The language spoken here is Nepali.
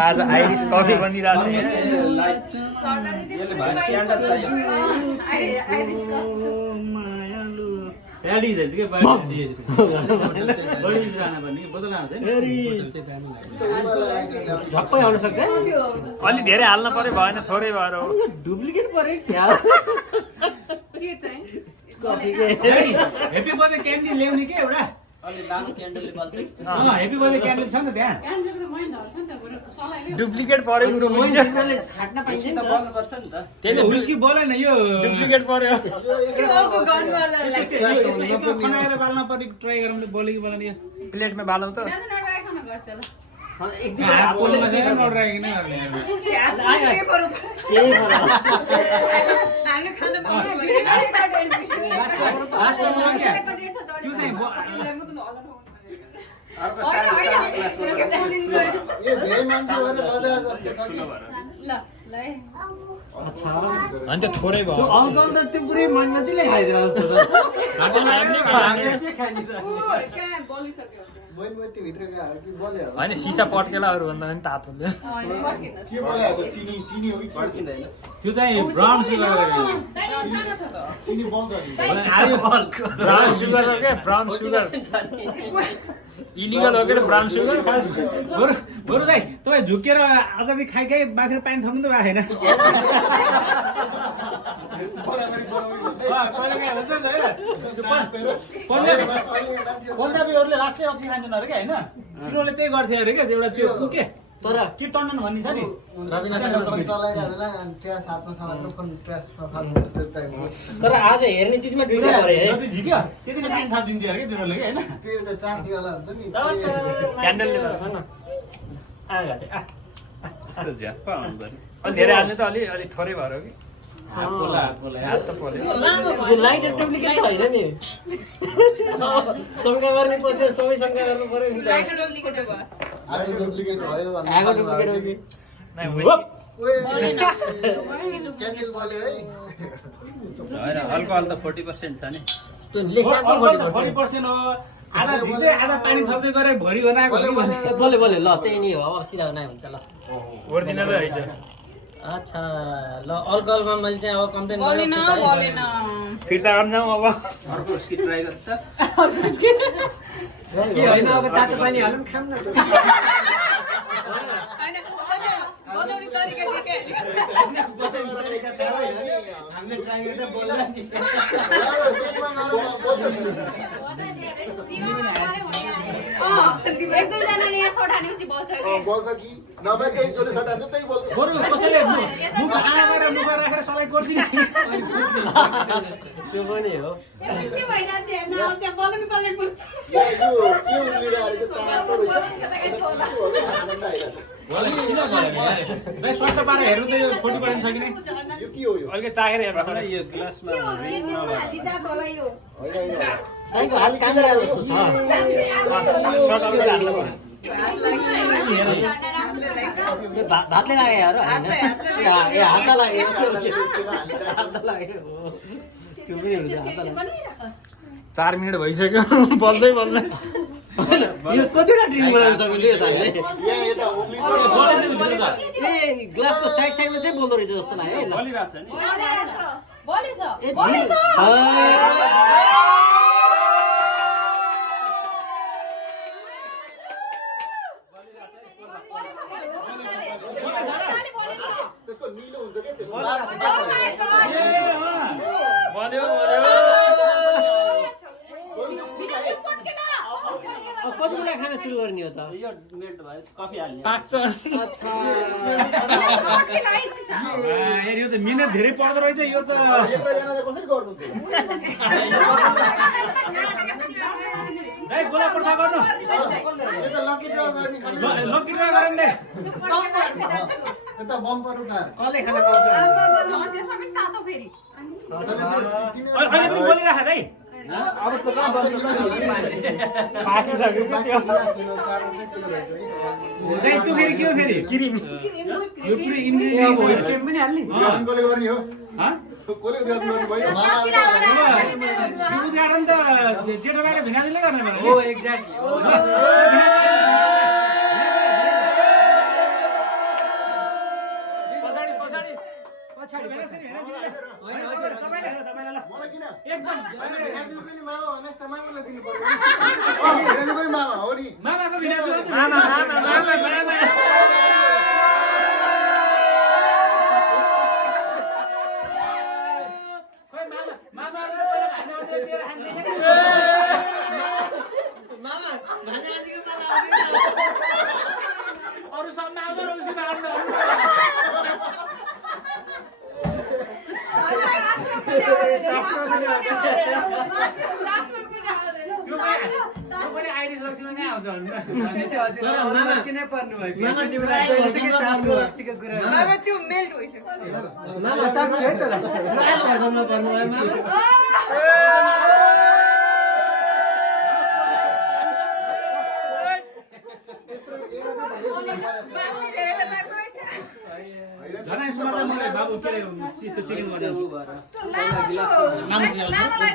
आज आइरिस कफी बनिरहेको छ अलि धेरै हाल्न पर्यो भएन थोरै भएर हो डुप्लिकेट परे हेप्पी बर्थडे क्यान्डल ल्याउने के एउटा हेप्पी बर्थडे क्यान्डल छ नि त त्यहाँ डुप्लिकेट पर्यो कुरो त्यही त विस्की बोलेन यो डुप्लिकेट पर्यो यसमा खनाएर बाल्न पर्ने ट्राई गरौँ बोले कि बोल्ने प्लेटमा बालौँ त अन्त थोरै भयो अङ्कल त त्यो पुरै मनमाथिले खाइदिएर होइन सिसा पट्केला अरू भन्दा पनि तातो त्यो चाहिँ ब्राउन सुगर ब्राउन सुगर हो क्या ब्राउन सुगर इलिगल हो क्या ब्राउन सुगर बरु दाइ तपाईँ झुकेर अगाडि खाइ खाइ माथि पानी थप्नु त भएको छैन पन्जाबीहरूले राष्ट्रिय रक्सी खाँदैन अरे क्या होइन तिनीहरूले त्यही गर्थ्यो अरे क्या एउटा त्यो के तर के टन्डन भन्ने छ नि तर आज हेर्ने चिजमा दुईटा गरे है जति झिक्यो त्यति पानी थपिदिन्थ्यो अरे क्या तिनीहरूले कि होइन क्यान्डलले यस्तो झ्याप्पा हुनुपर्ने अलि धेरै हाल्ने त अलि थोरै भएर हो कि हात त पर्यो यो लाइट डुप्लिकेट त होइन नि शङ्का गर्ने पछि सबै शङ्का गर्नु पर्यो नि आगो डुप्लिकेट हो कि अल्कोहल त 40% छ नि त्यो लेख्दा त 40% हो आधा धिक्दै आधा पानी थप्दै गरे भरि बनाएको बोले बोले ल त्यही नै हो अब सिधा नै हुन्छ ल ओरिजिनलै हैछ अच्छा ल अल्कोहलमा मैले चाहिँ अब कम्प्लेन बोलेन फिर्ता गर्न जाउँ अब अर्को स्किट ट्राई गर्छ त के होइन अब तातो पानी हालौँ खाम न बनाउने तरिका देखे हामीले ट्राई गर्दा बोल्ला नि एक दुईजनाले यहाँ सोट हानेपछि बोल्छ कि बरु कसैले मुख आएर मुखमा राखेर सलाई गरिदिने त्यो पनि हो के भइरहेछ हेर्न त्यहाँ बोल्नु कसले पुग्छ स्वास्थ्य पारेर हेर्नु त यो 40% छ कि नै अलिकति चाखेर हेर्नु मलाई यो ग्लासमा दाइको हात काँगरा जस्तो छ सर्ट अलिकति हाल्नु पर्यो भातले लाग्यो ए हात लाग्यो हात लाग्यो त्यो पनि हुन्छ हात 4 मिनेट भइसक्यो बोल्दै बोल्दै यो कतिवटा ड्रिङ्क बनाउन सकिन्छ यो धानले ए ग्लासको साइड साइडमा चाहिँ बोल्दो रहेछ जस्तो लाग्यो है बोलिरहेछ नि बोलेछ कति बेला खाना सुरु गर्ने हो त यो मेल्ट भएछ कफी हाल्ने पाक्छ यो त मिहिनेत धेरै पर्दो रहेछ यो त कसरी गर्नु दाइ गोला पर्दा गर्नु लकी ड्र गरौँ दे कसले खाना पाउँछ त्यसमा पनि तातो फेरि अहिले पनि बोलिराख दाइ अब त कहाँ बन्छ पाकिसक्यो त्यो दाइ त्यो फेरि के हो फेरि क्रिम यो पुरै इन्ग्रेडियन्ट हो क्रिम पनि हाल्ने कोले गर्ने हो कोले उद्घाटन गर्नु भयो उद्घाटन त जेठो बाले भिनाले गर्ने हो हो एक्ज्याक्टली अरू सब आउँछ र उसित आउँछ आइडी सुरक्षामा नै आउँछ मामा त्यो मेल्ट भइसक्यो मामा चाक्छु है त पर्नु भयो मामा बाबुले धेरै बेर लाग्दो रहेछ धनाइ सुमाता मलाई बाबु के त्यो चिकन गर्ने त्यो लामो त्यो लामोलाई